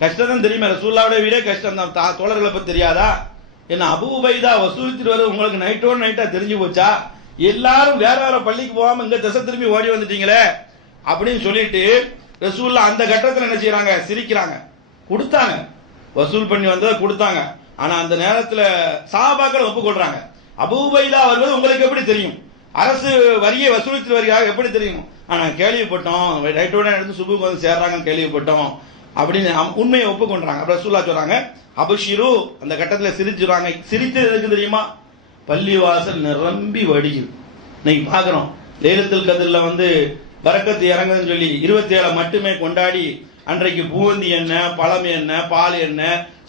கஷ்டம் தான் தெரியுமா, ரசூல்லாவோட வீடே கஷ்டம் தான், தோழர்களை பத்தி தெரியாதா? என்ன அபூ உபைதா வசூலித்துட்டு வர உங்களுக்கு நைட்டோட நைட்டா தெரிஞ்சு போச்சா? எல்லாரும் வேற வேற பள்ளிக்கு போகாம இங்க திசை திரும்பி ஓடி வந்துட்டீங்களே அப்படின்னு சொல்லிட்டு ரசூல்லா அந்த கட்டத்தில் என்ன செய்யறாங்க, சிரிக்கிறாங்க. கொடுத்தாங்க, வசூல் பண்ணி வந்ததை கொடுத்தாங்க. ஆனா அந்த நேரத்தில் சஹாபாக்கள் ஒப்புக்கொள்றாங்க, அபூ உபைதா வருவது உங்களுக்கு எப்படி தெரியும், அரசு வரியை வசூலித்து வருகிறாங்க எப்படி தெரியும்? ஆனா கேள்விப்பட்டோம், நைட்டோட எடுத்து சுபுக்கு வந்து சேர்றாங்கன்னு கேள்விப்பட்டோம் அப்படின்னு உண்மையை ஒப்புக்கொண்டாங்க. ரசூல்லா சொல்றாங்க அபஷிரு, அந்த கட்டத்தில் சிரிச்சுறாங்க. சிரித்தது எதுக்கு தெரியுமா? பள்ளிவாசல் நிரம்பி வடியுது. இன்னைக்கு பாக்குறோம், லைலத்துல் கத்ர்ல வந்து பரக்கத்து இறங்குதுன்னு சொல்லி 27 மட்டுமே கொண்டாடி அன்றைக்கு பூந்தி என்ன, பழம் என்ன, பால் என்ன,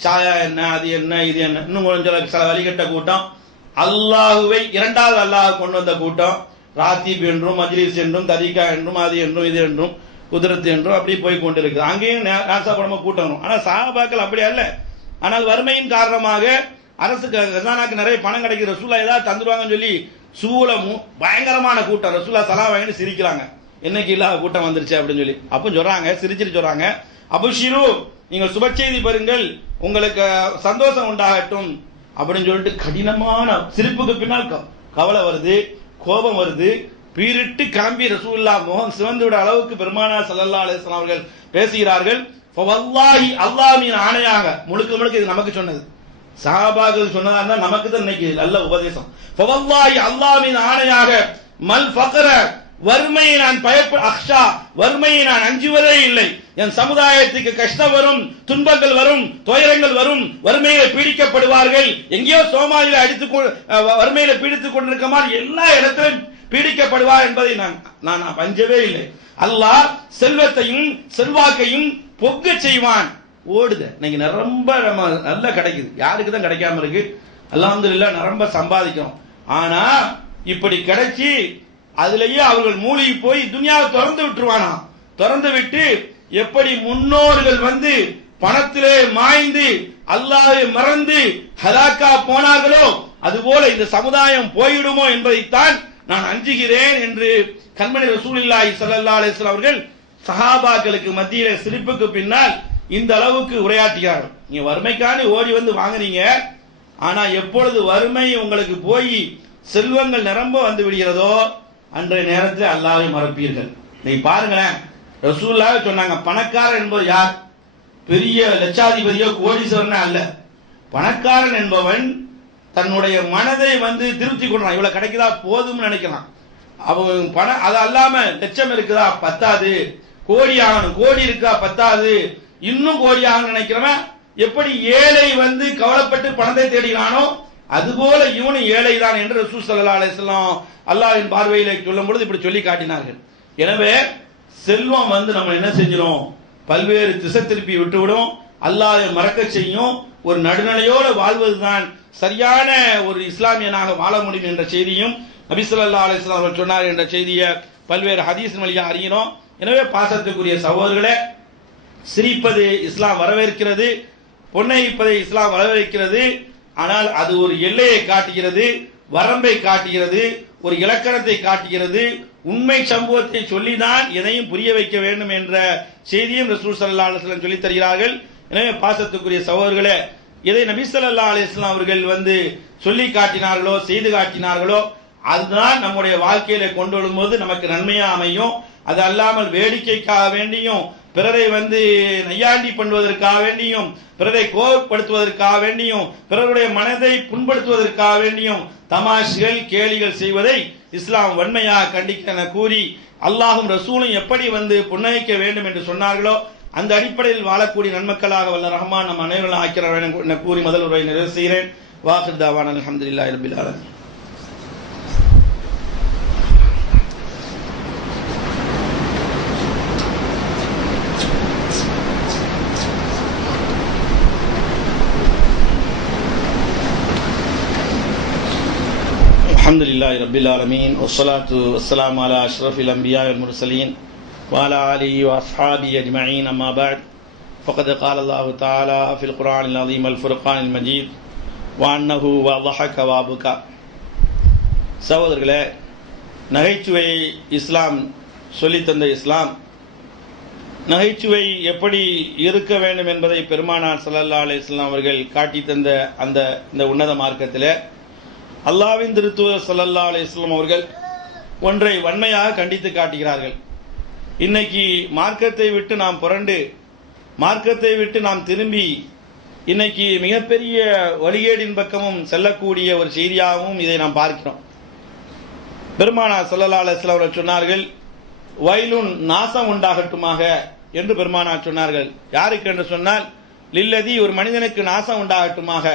சாயா என்ன, அது என்ன, இது என்ன, இன்னும் கொஞ்சம் சில வழிகட்ட கூட்டம், அல்லாஹுவை இரண்டாவது அல்லாஹ் கொண்டு வந்த கூட்டம், ராத்தீப் என்றும் மஜ்லிஸ் என்றும் தரீகா என்றும் அது என்றும் இது என்றும் குதிரத்து என்றும் அப்படி போய் கொண்டு இருக்குது. அங்கேயும் நாசாபடமா கூட்டம். ஆனா சஹாபாக்கள் அப்படி அல்ல. ஆனால் வறுமையின் காரணமாக அரசுக்கு கஜானாக்கு நிறைய பணம் கிடைக்குது, ரசூல்லா ஏதாவது தந்துருவாங்கன்னு சொல்லி சூலமும் பயங்கரமான கூட்டம். ரசூல்லா சலாம் வாங்கிட்டு சிரிக்கிறாங்க, என்னைக்கு இல்லாத கூட்டம் வந்துருச்சு அப்படின்னு சொல்லி. அப்ப சொல்றாங்க, சிரிச்சிட்டு சொல்றாங்க, அபுஷிரு, நீங்கள் சுப செய்தி பெறுங்கள், உங்களுக்கு சந்தோஷம் உண்டாகட்டும் அப்படின்னு சொல்லிட்டு கடினமான சிரிப்புக்கு பின்னால் கவலை வருது, கோபம் வருது. பீரிட்டு கிளம்பி ரசூலுல்லாஹ் முகம் சிவந்து விட அளவுக்கு பெருமானார் ஸல்லல்லாஹு அலைஹி வஸல்லம் அவர்கள் பேசுகிறார்கள். ஃபவல்லாஹி, அல்லாஹ்வின் ஆணையாக, முழுக்க முழுக்க இது நமக்கு சொன்னது, சஹாபாக்கள் சொன்னதா இருந்தா நமக்கு தான் இன்னைக்கு நல்ல உபதேசம். ஃபவல்லாஹி, அல்லாஹ்வின் ஆணையாக, மல் ஃபக்ர, வறுமையை நான் அக்ஷா, வறுமையை நான் அஞ்சுவதே இல்லை. என் சமுதாயத்துக்கு கஷ்டம் வரும், துன்பங்கள் வரும், துயரங்கள் வரும், வறுமையில பீடிக்கப்படுவார்கள். எங்கேயோ சோமாலியில வறுமையில பீடித்துக் கொண்டிருக்க மாதிரி எல்லா இடத்திலும் பீடிக்கப்படுவார் என்பதை நான் அஞ்சவே இல்லை. அல்லாஹ் செல்வத்தையும் செல்வாக்கையும் பொக்க செய்வான். ஓடுத இன்னைக்கு நிரம்ப நல்ல கிடைக்குது, யாருக்கு தான் கிடைக்காம இருக்கு? அல்ஹம்துலில்லாஹ் நிரம்ப சம்பாதிக்கிறோம். ஆனா இப்படி கிடைச்சி அதுலயே அவர்கள் மூழ்கி போய் துனியாவை திறந்து விட்டுருவானா. திறந்து விட்டு எப்படி முன்னோர்கள் வந்து பணத்திலே மாய்ந்து அல்லாஹ்வை மறந்து ஹலாக்கா போனார்களோ அதுபோல இந்த சமுதாயம் போயிடுமோ என்பதைத்தான் நான் அஞ்சுகிறேன் என்று கண்மணி ரசூலுல்லாஹி ஸல்லல்லாஹு அலைஹி வஸல்லம் அவர்கள் சஹாபாக்களுக்கு மத்தியிலே சிரிப்புக்கு பின்னால் இந்த அளவுக்கு உரையாற்றுகிறார்கள். நீங்க வறுமைக்காண்டி ஓடி வந்து வாங்குறீங்க, ஆனா எப்பொழுது வறுமை உங்களுக்கு போய் செல்வங்கள் நிரம்ப வந்து விடுகிறதோ அன்றைய நேரத்தில் அல்லாஹ்வை மறப்பீர்கள். நீ பாருங்களேன், ரசூலுல்லாஹ் சொன்னாங்க, பணக்காரன் என்பது யார்? பெரிய லட்சாதிபதியோ கோடீஸ்வரனோ அல்ல. பணக்காரன் என்பவன் தன்னுடைய மனதை வந்து திருப்தி கொள்றான். இவ்வளவு கிடைக்குதா போதும்னு நினைக்கிறான். அவன் பணம் அது அல்லாம லட்சம் இருக்குதா பத்தாது, கோடி ஆகணும், கோடி இருக்கா பத்தாது, இன்னும் கோடி ஆகணும் நினைக்கிறவன் எப்படி ஏழை வந்து கவலைப்பட்டு பணத்தை தேடுகிறானோ அதுபோல இவனும் ஏழை தான் என்று ரசூல் ஸல்லல்லாஹு அலைஹி வஸல்லம் அல்லாஹ்வின் பார்வையிலே சொல்லும் பொழுது இப்படி சொல்லி காட்டினார்கள். எனவே செல்வம் வந்து நம்ம என்ன செஞ்சிடும், பல்வேறு திசை திருப்பி விட்டுவிடும், அல்லாஹ்வை மறக்க செய்யும். ஒரு நடுநிலையோடு வாழ்வதுதான் சரியான ஒரு இஸ்லாமியனாக வாழ முடியும் என்ற செய்தியும் நபி ஸல்லல்லாஹு அலைஹி வஸல்லம் அவர்கள் சொன்னார் என்ற செய்தியை பல்வேறு ஹதீஸ் வழியாக அறிகிறோம். எனவே பாசத்துக்குரிய சகோதரர்களே, சிரிப்பது இஸ்லாம் வரவேற்கிறது, பொன்னைப்பதை இஸ்லாம் வரவேற்கிறது. ஆனால் அது ஒரு எல்லையை காட்டுகிறது, வரம்பை காட்டுகிறது, ஒரு இலக்கணத்தை காட்டுகிறது. உண்மை சம்பவத்தை சொல்லிதான் எதையும் புரிய வைக்க வேண்டும் என்ற செய்தியும் ரசூல் ஸல்லல்லாஹு அலைஹி வஸல்லம் சொல்லித் தருகிறார்கள். எனவே பாசத்துக்குரிய சகோதரர்களே, எதை நபி ஸல்லல்லாஹு அலைஹி வஸல்லம் அவர்கள் வந்து சொல்லி காட்டினார்களோ செய்து காட்டினார்களோ அதுதான் நம்முடைய வாழ்க்கையில கொண்டு வரும்போது நமக்கு நன்மையா அமையும். அது அல்லாமல் வேடிக்கைக்காக வேண்டியும், பிறரை வந்து நையாண்டி பண்ணுவதற்காக வேண்டியும், பிறரை கோபப்படுத்துவதற்காக வேண்டியும், பிறருடைய மனதை புண்படுத்துவதற்காக வேண்டியும் தமாஷுகள் கேலிகள் செய்வதை இஸ்லாம் வன்மையாக கண்டிக்க கூறி, அல்லாஹும் ரசூலும் எப்படி வந்து புன்னகைக்க வேண்டும் என்று சொன்னார்களோ அந்த அடிப்படையில் வாழக்கூடிய நன்மக்களாக வல்ல ரஹ்மான் நம் அனைவரும் ஆக்கிற வேண்டும் என கூறி முதல் உரையை நிறைவு செய்கிறேன். வாஹிர் தாவானா அல்ஹம்துலில்லாஹி ரப்பில் ஆலமீன். அல்ஹம்துலில்லாஹி ரப்பில் ஆலமீன் வஸ்ஸலாத்து வஸ்ஸலாமு அலா அஷ்ரஃபில் அன்பியா வல் முர்சலீன் وعلى آله وأصحابه أجمعين أما بعد فقد قال الله تعالى في القرآن العظيم الفرقان المجيد வஅன்னஹு வضحك وابكى. சகோதரர்களே, நகைச்சுவையை இஸ்லாம் சொல்லித்தந்த இஸ்லாம் நகைச்சுவை எப்படி இருக்க வேண்டும் என்பதை பெருமானார் ஸல்லல்லாஹு அலைஹி வஸல்லம் அவர்கள் காட்டி தந்த இந்த உன்னத மார்க்கத்தில் அல்லாஹ்வின் திருத்தூதர் ஸல்லல்லாஹு அலைஹி வஸல்லம் அவர்கள் ஒன்றை வன்மையாக கண்டித்து காட்டுகிறார்கள். இன்னைக்கு மார்க்கத்தை விட்டு நாம் புரண்டு, மார்க்கத்தை விட்டு நாம் திரும்பி இன்னைக்கு மிகப்பெரிய வழிகேடின் பக்கமும் செல்லக்கூடிய ஒரு செய்தியாகவும் இதை நாம் பார்க்கிறோம். பெருமானார் ஸல்லல்லாஹு அலைஹி வஸல்லம் அவர்கள் சொன்னார்கள், வயலுன் நாசம் உண்டாகட்டுமாக என்று பெருமானார் சொன்னார்கள். யாருக்கு என்று சொன்னால், லில்லதி ஒரு மனிதனுக்கு நாசம் உண்டாகட்டுமாக,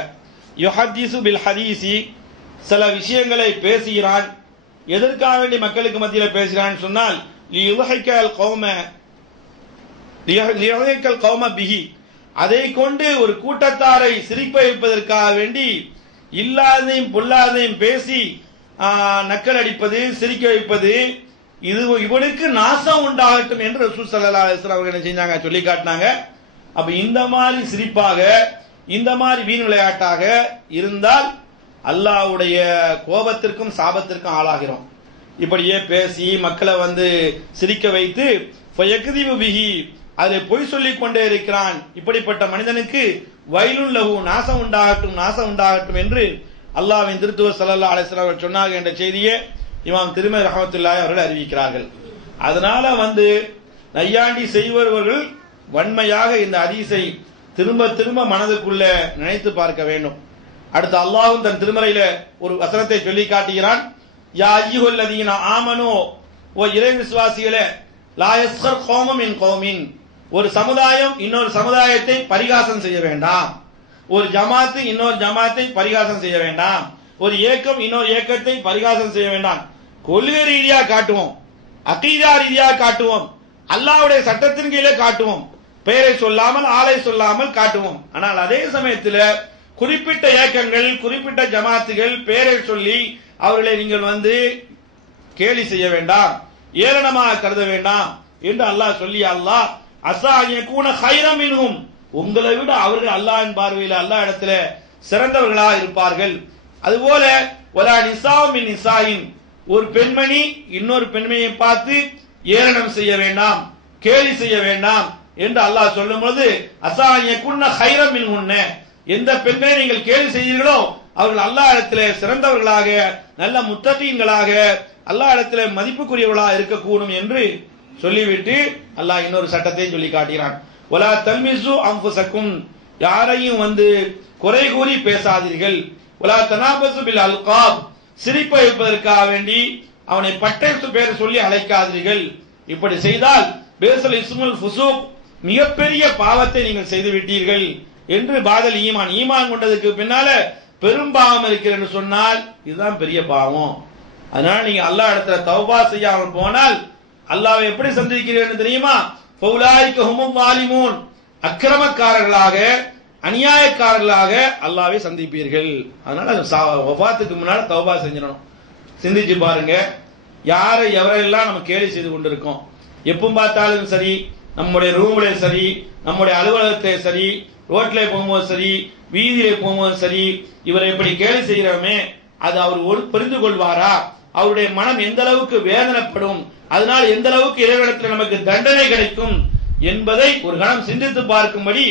யுஹதீசு பில் ஹதீசி சில விஷயங்களை பேசுகிறான். எதற்காக வேண்டி மக்களுக்கு மத்தியில் பேசுகிறான் சொன்னால், லியுஹிகல் கௌம பிஹி, அதை கொண்டு ஒரு கூட்டத்தாரை சிரிப்ப வைப்பதற்காக வேண்டி இல்லாதையும் பொல்லாதையும் பேசி நக்கல் அடிப்பது, சிரிக்க வைப்பது, இது இவனுக்கு நாசம் உண்டாகட்டும் என்று ரசூல் ஸல்லல்லாஹு அலைஹி வஸல்லம் அவர்கள் என்ன செஞ்சாங்க, சொல்லி காட்டினாங்க. அப்ப இந்த மாதிரி சிரிப்பாக, இந்த மாதிரி வீண் விளையாட்டாக இருந்தால் அல்லாஹ்வுடைய கோபத்திற்கும் சாபத்திற்கும் ஆளாகிறோம். இப்படியே பேசி மக்களை சிரிக்க வைத்து ஃபயக்திபு பிஹி, அதை பொய் சொல்லிக் கொண்டே இருக்கிறான். இப்படிப்பட்ட மனிதனுக்கு வயலுன் லஹு, நாசம் உண்டாகட்டும், நாசம் உண்டாகட்டும் என்று அல்லாஹ்வின் திருத்தூதர் ஸல்லல்லாஹு அலைஹி வஸல்லம் அவர்கள் சொன்னார்கள் என்ற செய்தியை இமாம் திருமதி ரஹ்மத்துல்லாஹி அவர்கள் அறிவிக்கிறார்கள். அதனால நையாண்டி செய்பவர்கள் வன்மையாக இந்த ஹதீஸை திரும்ப திரும்ப மனதுக்குள்ள நினைத்து பார்க்க வேண்டும். அடுத்து அல்லாஹ்வும் தன் திருமறையில ஒரு வசனத்தை சொல்லி காட்டுகிறான். யா அய்யுஹல்லதீன ஆமனூ, ஓ இறை விசுவாசிகளே, லா யஸ்கர் கௌமும் மின் கௌமின், ஒரு சமுதாயம் இன்னொரு சமுதாயத்தை பரிகாசம் செய்ய வேண்டாம். ஒரு ஜமாத்து இன்னொரு ஜமாத்தை பரிகாசம் செய்ய வேண்டாம். ஒரு ஏக்கம் இன்னொரு ஏக்கத்தை பரிகாசம் செய்ய வேண்டாம். கொள்கை ரீதியா காட்டுவோம், அகீதா ரீதியா காட்டுவோம், அல்லாஹ்வுடைய சட்டத்தின் கீழே காட்டுவோம், பெயரை சொல்லாமல் ஆளை சொல்லாமல் காட்டுவோம். ஆனால் அதே சமயத்தில் குறிப்பிட்ட ஏக்கங்கள், குறிப்பிட்ட ஜமாத்துகள் பெயரை சொல்லி அவர்களை நீங்கள் கேலி செய்ய வேண்டாம், ஏளனமாக கருத வேண்டாம் என்று அல்லாஹ் சொல்லி, அல்லாஹ் அஸா யகூன கைரம் மின்ஹும், உங்களை விட அவர்கள் அல்லாஹ்வின் பார்வையில் அல்லாஹ் இடத்துல சிறந்தவர்களாக இருப்பார்கள். அதுபோல வலா நிசாஉ மின் நிசாஇன், ஒரு பெண்மணி இன்னொரு பெண்மணியை பார்த்து ஏளனம் செய்ய வேண்டாம், கேலி செய்ய வேண்டாம் என்று அல்லாஹ் சொல்லும் பொழுது, அஸா யகுன்ன கைரம் மின்ஹுன்ன, எந்த பெண்களை நீங்கள் கேலி செய்தீர்களோ அவர்கள் அல்லாஹ் இடத்துல சிறந்தவர்களாக, நல்ல முத்தகீன்களாக, அல்லாஹ் இடத்துல மதிப்புக்குரியவர்களாக இருக்கக்கூடும் என்று சொல்லிவிட்டு அல்லாஹ் இன்னொரு சட்டத்தை சொல்லி காட்டுகிறான். வலா தல்மிசு அன்ஃபுஸக்கும், யாரையும் குறை கூறி பேசாதீர்கள். வலா தனாபசு பில் அல்காப், சிரிப்ப வைப்பதற்காக வேண்டி அவனை பட்டை பேர் சொல்லி அழைக்காதீர்கள். இப்படி செய்தால் பேசல் இஸ்முல் ஃபுசூக், மிகப்பெரிய பாவத்தை நீங்கள் செய்து விட்டீர்கள் என்று பாதல் ஈமான், ஈமான் கொண்டதுக்கு பின்னால பெரும் பாவம் இருக்கிறது சொன்னால் இதுதான் பெரிய பாவம். அதனால நீங்க அல்லாஹ் இடத்துல தௌபா செய்யாமல் போனால் அல்லாஹ்வை எப்படி சந்திக்கிறீர்கள் தெரியுமா? ஃபௌலாயிக ஹுமுல் ஸாலிமூன், அக்கிரமக்காரர்களாக, அநியாயக்காரர்களாக அல்லாஹ்வை சந்திப்பீர்கள். அதனால வஃபாத்துக்கு முன்னால தௌபா செஞ்சிடணும். சிந்திச்சு பாருங்க, யாரை எவரெல்லாம் நம்ம கேலி செய்து கொண்டிருக்கோம். எப்ப பார்த்தாலும் சரி, நம்முடைய ரூம்ல சரி, நம்முடைய அலுவலகத்தை சரி, ரோட்ல போகும்போது சரி, வீதியில போகும்போது சரி, இவரை எப்படி கேலி செய்கிறோமே, அது அவர் புரிந்து கொள்வாரா? அவருடைய மனம் எந்த அளவுக்கு வேதனைப்படும், அதனால் எந்த அளவுக்கு இறைவனத்தில் நமக்கு தண்டனை கிடைக்கும் என்பதை ஒரு கணம் சிந்தித்து பார்க்கும்படி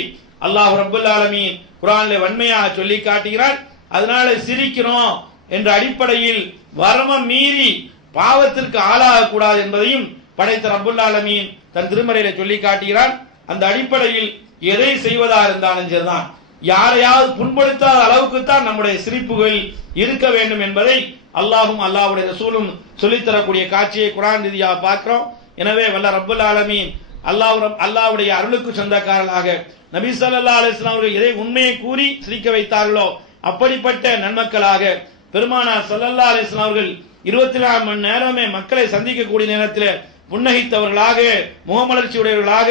அல்லாஹ் ரப்பல் ஆலமீன் குர்ஆன்ல வன்மையாக சொல்லி காட்டுகிறார். அதனால சிரிக்கிறோம் என்ற அடிப்படையில் வரமம் மீறி பாவத்திற்கு ஆளாக கூடாது என்பதையும் படைத்த ரப்பல் ஆலமீன் தன் திருமறையில சொல்லி காட்டுகிறான். அந்த அடிப்படையில் எதை செய்வதா இருந்தாலும் சரிதான், யாரையாவது புண்படுத்தாத அளவுக்கு தான் நம்முடைய சிரிப்புகள் இருக்க வேண்டும் என்பதை அல்லாஹும் அல்லாஹ்வுடைய ரசூலும் சொல்லித்தரக்கூடிய காட்சியை குர்ஆன் ரீதியாக பார்க்கிறோம். எனவே வல்ல ரப்பல் ஆலமீன் அல்லாஹ்வுடைய அருளுக்கு சொந்தக்காரர்களாக நபி ஸல்லல்லாஹு அலைஹி வஸல்லம் அவர்கள் எதை உண்மையை கூறி சிரிக்க வைத்தார்களோ அப்படிப்பட்ட நன்மக்களாக பெருமானார் ஸல்லல்லாஹு அலைஹி வஸல்லம் அவர்கள் 24 மணி நேரமே மக்களை சந்திக்கக்கூடிய நேரத்தில் புன்னகைத்தவர்களாக, முகமலர்ச்சி உடையவர்களாக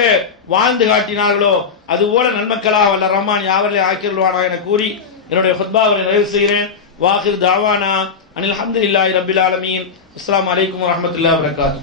வாழ்ந்து காட்டினார்களோ அதுபோல நன்மக்களாக வல்ல ரஹ்மான் யாவர்களையும் ஆக்கியருள்வானாக என கூறி என்னுடைய குத்பாவை நிறைவு செய்கிறேன். வாஹிர் தாவானா அனில் ஹம்துலில்லாஹி ரப்பில் ஆலமீன். அஸ்ஸலாமு அலைக்கும் வரஹ்மத்துல்லாஹி வபரகாத்துஹு.